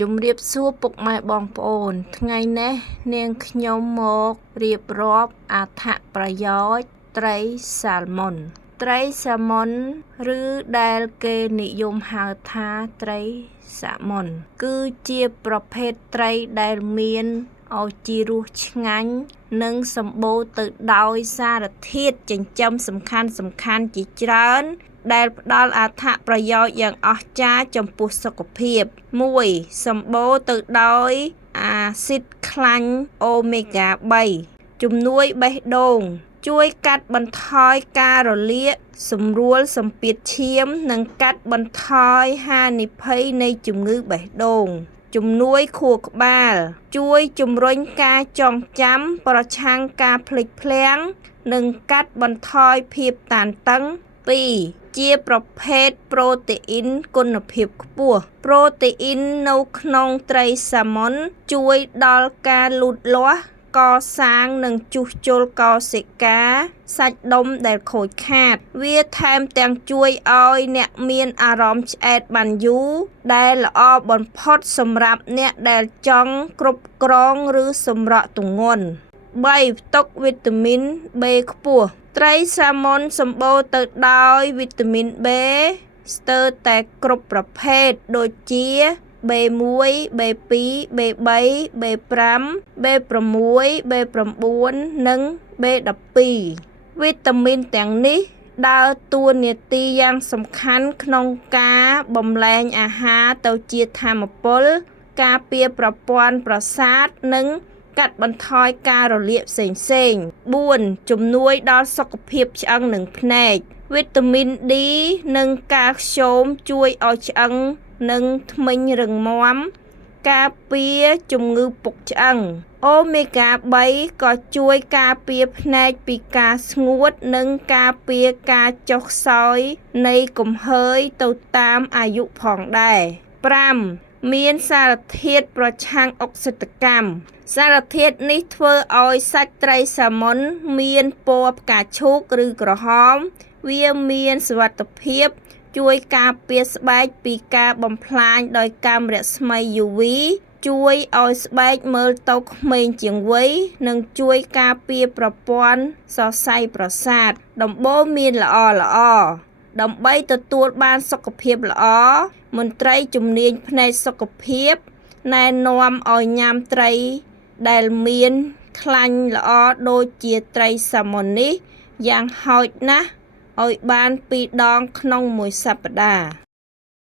ជំរាបសួរពុកម៉ែបងប្អូនថ្ងៃនេះនាងខ្ញុំមករៀបរាប់អត្ថប្រយោជន៍ត្រីសាល់ម៉ុនឬដែលគេនិយមហៅថាត្រីសាល់ម៉ុនគឺជាប្រភេទត្រីដែលមានឱជារសឆ្ងាញ់និងសម្បូរទៅដោយសារធាតុចិញ្ចឹមសំខាន់ជាច្រើនដែលផ្ដល់អត្ថប្រយោជន៍យ៉ាងអស្ចារ្យចំពោះសុខភាព 1. សម្បូរទៅដោយអាស៊ីតខ្លាញ់អូមេហ្គា 3 ជំនួយបេះដូងជួយកាត់បន្ថយការរលាកសម្រួលសម្ពាធឈាមនិងកាត់បន្ថយហានិភ័យនៃជំងឺបេះដូងជំនួយខួរក្បាលជួយជំរុញការចងចាំប្រឆាំងការភ្លេចភ្លាំងនិងកាត់បន្ថយភាពតានតឹង 2. ជាប្រភេទប្រូតេអ៊ីនគុណភាពខ្ពស់ប្រូតេអ៊ីននៅក្នុងត្រីសាល់ម៉ុនជួយដល់ការលូតលាស់កសាងនិងជួសជុលកោសិកាសាច់ដុំដែលខូចខាតវាថែមទាំងជួយឲ្យអ្នកមានអារម្មណ៍ឆ្អែតបានយូរដែលល្អបំផុតសម្រាប់អ្នកដែលចង់គ្រប់គ្រងឬសម្រកទម្ងន់ 3. ផ្ទុកវីតាមីន B ខ្ពស់ត្រីសាល់ម៉ុនសម្បូរទៅដោយវីតាមីន B ស្ទើរតែគ្រប់ប្រភេទដូចជា B1, B2, B3, B5, B6, B9 និង B12 វីតាមីនទាំងនេះដើរតួនាទីយ៉ាងសំខាន់ក្នុងការបំលែងអាហារទៅជាថាមពលការពារប្រព័ន្ធប្រសាទនិងកាត់បន្ថយការរលាកផ្សេងៗ 4. ជំនួយដល់សុខភាពឆ្អឹងនិងភ្នែកវីតាមីន D និងកាល់ស្យូមជួយឲ្យឆ្អឹងនិងធ្មេញរឹងមាំការពារជំងឺពុកឆ្អឹងអូមេហ្គា 3 ក៏ជួយការពារភ្នែកពីការស្ងួតនិងការពារការចុះខ្សោយនៃគំហើញទៅតាមអាយុផងដែរ 5. មានសារធាតុប្រឆាំងអុកស៊ីតកម្មសារធាតុនេះធ្វើឲ្យសាច់ត្រីសាល់ម៉ុនមានពណ៌ផ្កាឈូកឬក្រហមវាមានសុវត្ថិភាពជួយការពារស្បែកពីការបំផ្លាញដោយកាំរស្មី UV ជួយឲ្យស្បែកមើលទៅក្មេងជាងវ័យនិងជួយការពារប្រព័ន្ធសរសៃប្រសាទដំបូន្មានល្អដើម្បីទទួលបានសុខភាពល្អមន្ត្រីជំនាញផ្នែកសុខភាពណែនាំឲ្យញ៉ាំត្រីដែលមានខ្លាញ់ល្អដូចជាត្រីសាល់ម៉ុននេះយ៉ាងហោចណាស់ឲ្យបាន2 ដងក្នុងមួយសប្តាហ៍